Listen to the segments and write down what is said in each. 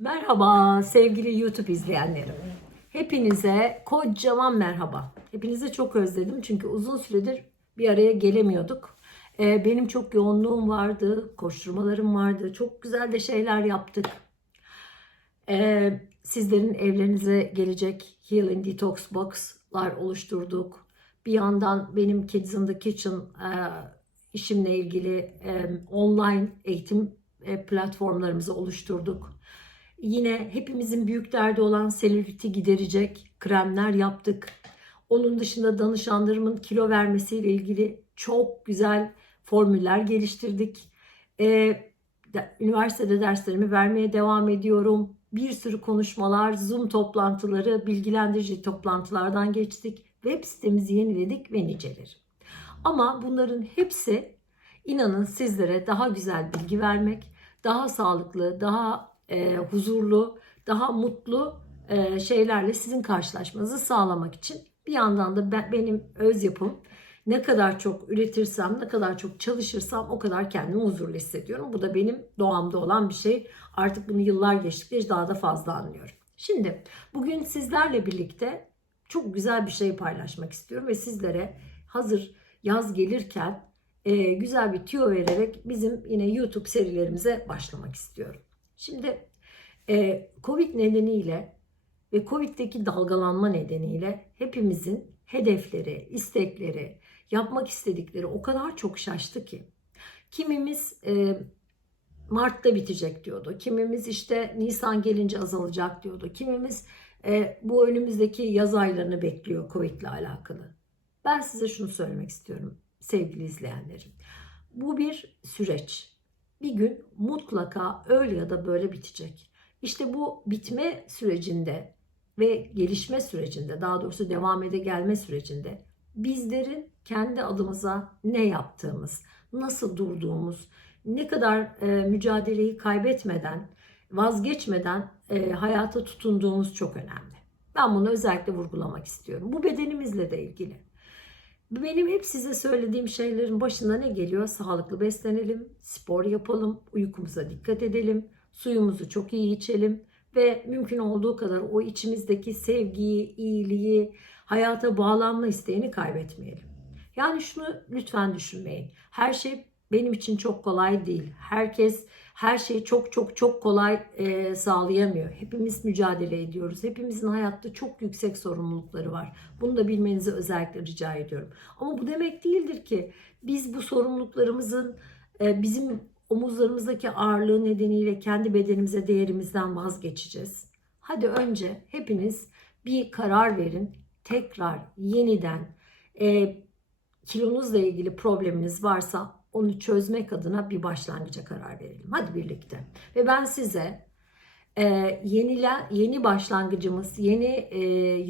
Merhaba sevgili YouTube izleyenlerim. Hepinize kocaman merhaba. Hepinizi çok özledim çünkü uzun süredir bir araya gelemiyorduk. Ee, benim çok yoğunluğum vardı, koşturmalarım vardı. Çok güzel de şeyler yaptık. Ee, sizlerin evlerinize gelecek Healing Detox Box'lar oluşturduk. Bir yandan benim Kids in the Kitchen e, işimle ilgili e, online eğitim e, platformlarımızı oluşturduk. Yine hepimizin büyük derdi olan selüliti giderecek kremler yaptık. Onun dışında danışanlarımın kilo vermesiyle ilgili çok güzel formüller geliştirdik. Ee, de- üniversitede derslerimi vermeye devam ediyorum. Bir sürü konuşmalar, Zoom toplantıları, bilgilendirici toplantılardan geçtik. Web sitemizi yeniledik ve niceleri. Ama bunların hepsi inanın sizlere daha güzel bilgi vermek, daha sağlıklı, daha e, huzurlu, daha mutlu e, şeylerle sizin karşılaşmanızı sağlamak için bir yandan da ben, benim öz yapım ne kadar çok üretirsem, ne kadar çok çalışırsam o kadar kendimi huzurlu hissediyorum. Bu da benim doğamda olan bir şey. Artık bunu yıllar geçtikçe daha da fazla anlıyorum. Şimdi bugün sizlerle birlikte çok güzel bir şey paylaşmak istiyorum ve sizlere hazır yaz gelirken e, güzel bir tüyo vererek bizim yine YouTube serilerimize başlamak istiyorum. Şimdi e, Covid nedeniyle ve Covid'deki dalgalanma nedeniyle hepimizin hedefleri, istekleri, yapmak istedikleri o kadar çok şaştı ki. Kimimiz e, Mart'ta bitecek diyordu. Kimimiz işte Nisan gelince azalacak diyordu. Kimimiz e, bu önümüzdeki yaz aylarını bekliyor Covid ile alakalı. Ben size şunu söylemek istiyorum sevgili izleyenlerim. Bu bir süreç. Bir gün mutlaka öyle ya da böyle bitecek. İşte bu bitme sürecinde ve gelişme sürecinde, daha doğrusu devam ede gelme sürecinde bizlerin kendi adımıza ne yaptığımız, nasıl durduğumuz, ne kadar e, mücadeleyi kaybetmeden, vazgeçmeden e, hayata tutunduğumuz çok önemli. Ben bunu özellikle vurgulamak istiyorum. Bu bedenimizle de ilgili. Benim hep size söylediğim şeylerin başında ne geliyor? Sağlıklı beslenelim, spor yapalım, uykumuza dikkat edelim, suyumuzu çok iyi içelim ve mümkün olduğu kadar o içimizdeki sevgiyi, iyiliği, hayata bağlanma isteğini kaybetmeyelim. Yani şunu lütfen düşünmeyin. Her şey benim için çok kolay değil. Herkes her şeyi çok çok çok kolay e, sağlayamıyor. Hepimiz mücadele ediyoruz. Hepimizin hayatta çok yüksek sorumlulukları var. Bunu da bilmenizi özellikle rica ediyorum. Ama bu demek değildir ki biz bu sorumluluklarımızın e, bizim omuzlarımızdaki ağırlığı nedeniyle kendi bedenimize değerimizden vazgeçeceğiz. Hadi önce hepiniz bir karar verin. Tekrar yeniden e, kilonuzla ilgili probleminiz varsa onu çözmek adına bir başlangıca karar verelim. Hadi birlikte. Ve ben size e, yenile, yeni başlangıcımız, yeni e,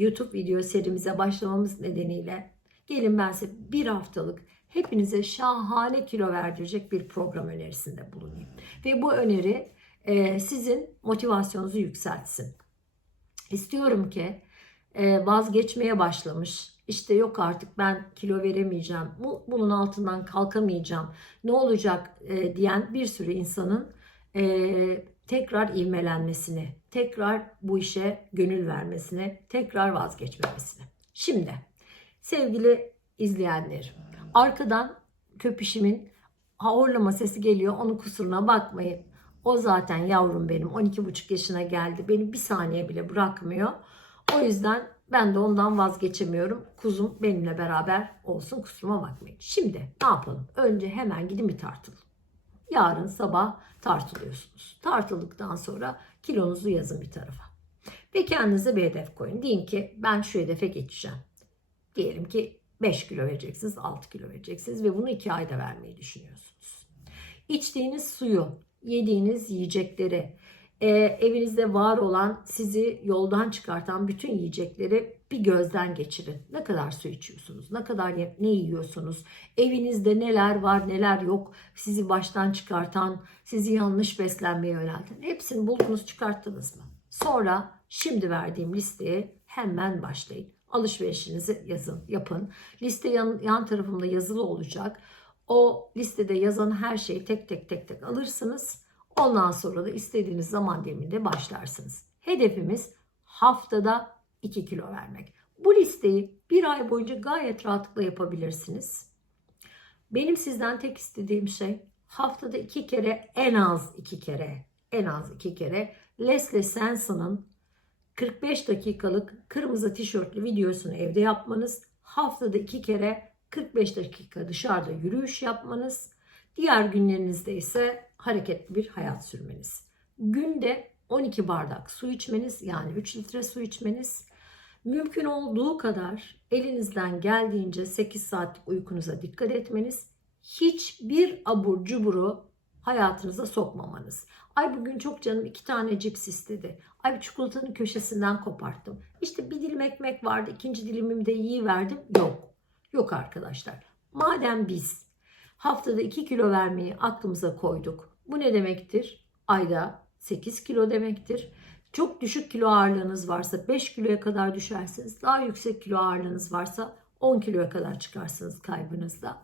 YouTube video serimize başlamamız nedeniyle gelin ben size bir haftalık hepinize şahane kilo verdirecek bir program önerisinde bulunayım. Ve bu öneri e, sizin motivasyonunuzu yükseltsin. İstiyorum ki e, vazgeçmeye başlamış. İşte yok artık ben kilo veremeyeceğim. Bu bunun altından kalkamayacağım. Ne olacak e, diyen bir sürü insanın e, tekrar ivmelenmesini, tekrar bu işe gönül vermesini, tekrar vazgeçmemesini. Şimdi sevgili izleyenlerim, arkadan köpüşümün horlama sesi geliyor. Onun kusuruna bakmayın. O zaten yavrum benim 12,5 yaşına geldi. Beni bir saniye bile bırakmıyor. O yüzden ben de ondan vazgeçemiyorum. Kuzum benimle beraber olsun kusuruma bakmayın. Şimdi ne yapalım? Önce hemen gidin bir tartılın. Yarın sabah tartılıyorsunuz. Tartıldıktan sonra kilonuzu yazın bir tarafa. Ve kendinize bir hedef koyun. Deyin ki ben şu hedefe geçeceğim. Diyelim ki 5 kilo vereceksiniz, 6 kilo vereceksiniz ve bunu 2 ayda vermeyi düşünüyorsunuz. İçtiğiniz suyu, yediğiniz yiyecekleri, e, evinizde var olan sizi yoldan çıkartan bütün yiyecekleri bir gözden geçirin. Ne kadar su içiyorsunuz? Ne kadar ne yiyorsunuz? Evinizde neler var, neler yok? Sizi baştan çıkartan, sizi yanlış beslenmeye yönelten. Hepsini buldunuz, çıkarttınız mı? Sonra şimdi verdiğim listeye hemen başlayın. Alışverişinizi yazın, yapın. Liste yan, yan tarafımda yazılı olacak. O listede yazan her şeyi tek tek tek tek alırsınız. Ondan sonra da istediğiniz zaman diliminde başlarsınız. Hedefimiz haftada 2 kilo vermek. Bu listeyi bir ay boyunca gayet rahatlıkla yapabilirsiniz. Benim sizden tek istediğim şey haftada iki kere en az iki kere en az iki kere Leslie Sanson'ın 45 dakikalık kırmızı tişörtlü videosunu evde yapmanız, haftada iki kere 45 dakika dışarıda yürüyüş yapmanız, diğer günlerinizde ise hareketli bir hayat sürmeniz. Günde 12 bardak su içmeniz yani 3 litre su içmeniz, mümkün olduğu kadar elinizden geldiğince 8 saatlik uykunuza dikkat etmeniz, hiçbir abur cuburu hayatınıza sokmamanız. Ay bugün çok canım iki tane cips istedi. Ay bir çikolatanın köşesinden koparttım. İşte bir dilim ekmek vardı. ikinci dilimimi de iyi verdim. Yok. Yok arkadaşlar. Madem biz haftada 2 kilo vermeyi aklımıza koyduk. Bu ne demektir? Ayda 8 kilo demektir. Çok düşük kilo ağırlığınız varsa 5 kiloya kadar düşersiniz. Daha yüksek kilo ağırlığınız varsa 10 kiloya kadar çıkarsınız kaybınızda.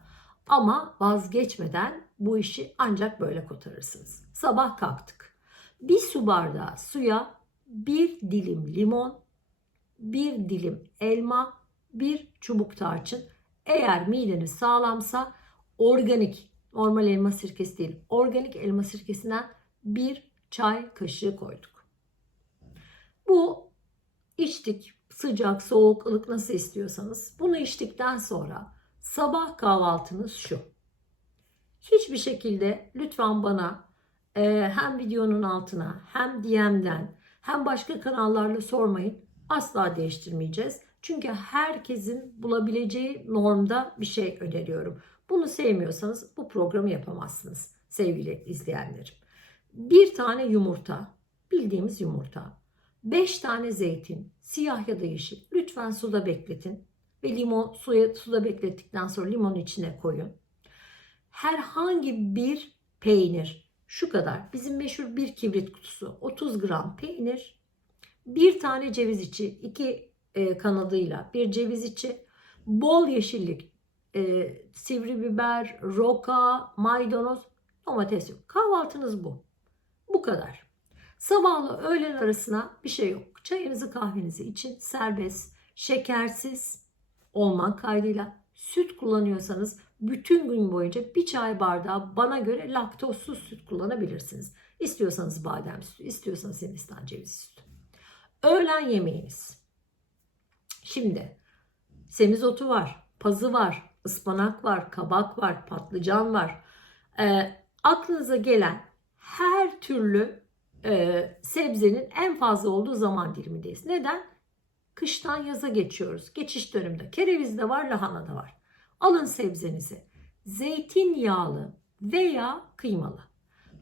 Ama vazgeçmeden bu işi ancak böyle kotarırsınız. Sabah kalktık. Bir su bardağı suya bir dilim limon, bir dilim elma, bir çubuk tarçın. Eğer mideniz sağlamsa organik, normal elma sirkesi değil, organik elma sirkesinden bir çay kaşığı koyduk. Bu içtik sıcak, soğuk, ılık nasıl istiyorsanız. Bunu içtikten sonra sabah kahvaltınız şu. Hiçbir şekilde lütfen bana e, hem videonun altına hem DM'den hem başka kanallarla sormayın. Asla değiştirmeyeceğiz. Çünkü herkesin bulabileceği normda bir şey öneriyorum. Bunu sevmiyorsanız bu programı yapamazsınız sevgili izleyenlerim. Bir tane yumurta, bildiğimiz yumurta, 5 tane zeytin, siyah ya da yeşil. Lütfen suda bekletin ve limon suya suda beklettikten sonra limon içine koyun. Herhangi bir peynir şu kadar bizim meşhur bir kibrit kutusu 30 gram peynir bir tane ceviz içi iki e, kanadıyla bir ceviz içi bol yeşillik e, sivri biber roka maydanoz domates yok kahvaltınız bu bu kadar sabahla öğlen arasına bir şey yok çayınızı kahvenizi için serbest şekersiz olmak kaydıyla süt kullanıyorsanız bütün gün boyunca bir çay bardağı bana göre laktozsuz süt kullanabilirsiniz. İstiyorsanız badem sütü, istiyorsanız Hindistan cevizi sütü. Öğlen yemeğiniz. Şimdi semizotu var, pazı var, ıspanak var, kabak var, patlıcan var. E, aklınıza gelen her türlü e, sebzenin en fazla olduğu zaman dilimindeyiz. Neden? Kıştan yaza geçiyoruz. Geçiş döneminde. Kereviz de var, lahana da var. Alın sebzenizi. Zeytinyağlı veya kıymalı.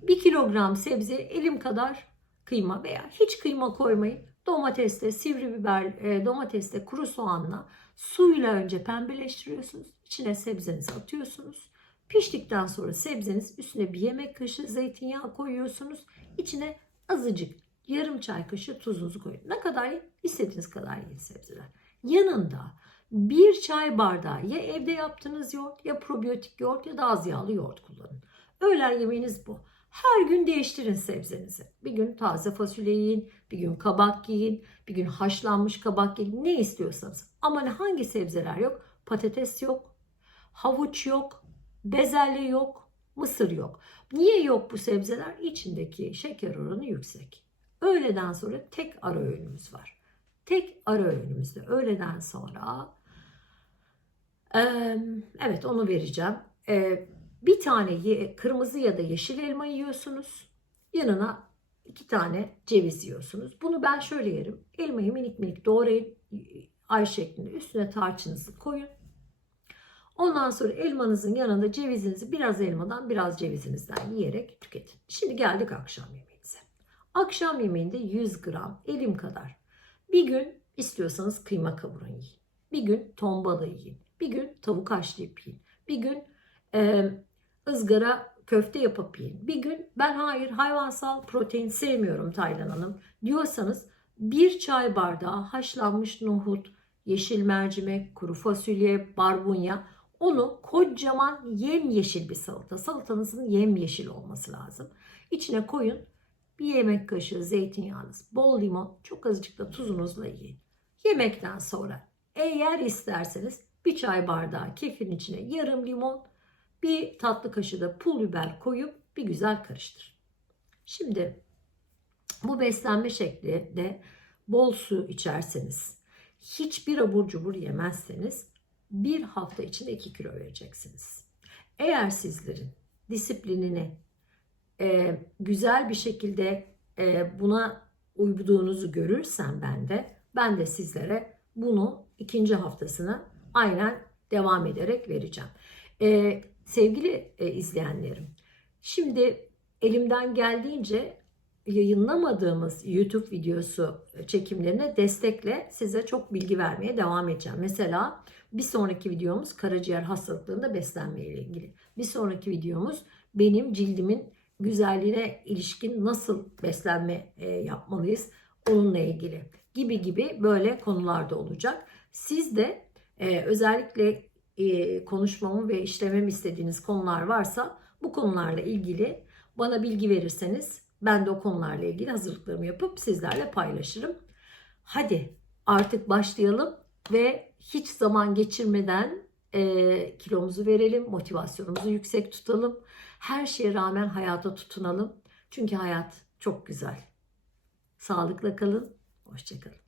1 kilogram sebze elim kadar kıyma veya hiç kıyma koymayın. Domatesle, sivri biber, e, domatesle, kuru soğanla suyla önce pembeleştiriyorsunuz. İçine sebzenizi atıyorsunuz. Piştikten sonra sebzeniz üstüne bir yemek kaşığı zeytinyağı koyuyorsunuz. İçine azıcık yarım çay kaşığı tuzunuzu koyun. Ne kadar istediğiniz kadar yiyin sebzeler. Yanında bir çay bardağı ya evde yaptığınız yoğurt ya probiyotik yoğurt ya da az yağlı yoğurt kullanın. Öğlen yemeğiniz bu. Her gün değiştirin sebzenizi. Bir gün taze fasulye yiyin, bir gün kabak yiyin, bir gün haşlanmış kabak yiyin. Ne istiyorsanız. Ama hangi sebzeler yok? Patates yok, havuç yok, bezelye yok, mısır yok. Niye yok bu sebzeler? İçindeki şeker oranı yüksek. Öğleden sonra tek ara öğünümüz var. Tek ara öğünümüzde öğleden sonra evet onu vereceğim. Bir tane kırmızı ya da yeşil elma yiyorsunuz. Yanına iki tane ceviz yiyorsunuz. Bunu ben şöyle yerim. Elmayı minik minik doğrayın. Ay şeklinde üstüne tarçınızı koyun. Ondan sonra elmanızın yanında cevizinizi biraz elmadan biraz cevizinizden yiyerek tüketin. Şimdi geldik akşam yemeğinize. Akşam yemeğinde 100 gram elim kadar. Bir gün istiyorsanız kıyma kavurun yiyin. Bir gün ton balığı yiyin. Bir gün tavuk haşlayıp yiyin. Bir gün e, ızgara köfte yapıp yiyin. Bir gün ben hayır hayvansal protein sevmiyorum Taylan Hanım diyorsanız bir çay bardağı haşlanmış nohut, yeşil mercimek, kuru fasulye, barbunya Onu kocaman yemyeşil bir salata. Salatanızın yemyeşil olması lazım. İçine koyun. Bir yemek kaşığı zeytinyağınız, bol limon, çok azıcık da tuzunuzla yiyin. Yemekten sonra eğer isterseniz bir çay bardağı kefirin içine yarım limon, bir tatlı kaşığı da pul biber koyup bir güzel karıştır. Şimdi bu beslenme şekli de bol su içerseniz, hiçbir abur cubur yemezseniz bir hafta içinde 2 kilo vereceksiniz. Eğer sizlerin disiplinini e, güzel bir şekilde e, buna uyduğunuzu görürsem ben de ben de sizlere bunu ikinci haftasına aynen devam ederek vereceğim. E, sevgili e, izleyenlerim, şimdi elimden geldiğince yayınlamadığımız YouTube videosu çekimlerine destekle size çok bilgi vermeye devam edeceğim. Mesela bir sonraki videomuz karaciğer hastalıklarında beslenme ile ilgili. Bir sonraki videomuz benim cildimin güzelliğine ilişkin nasıl beslenme e, yapmalıyız onunla ilgili gibi gibi böyle konularda olacak. Siz de e, özellikle e, konuşmamı ve işlememi istediğiniz konular varsa bu konularla ilgili bana bilgi verirseniz ben de o konularla ilgili hazırlıklarımı yapıp sizlerle paylaşırım. Hadi artık başlayalım ve hiç zaman geçirmeden e, kilomuzu verelim, motivasyonumuzu yüksek tutalım. Her şeye rağmen hayata tutunalım. Çünkü hayat çok güzel. Sağlıkla kalın, hoşçakalın.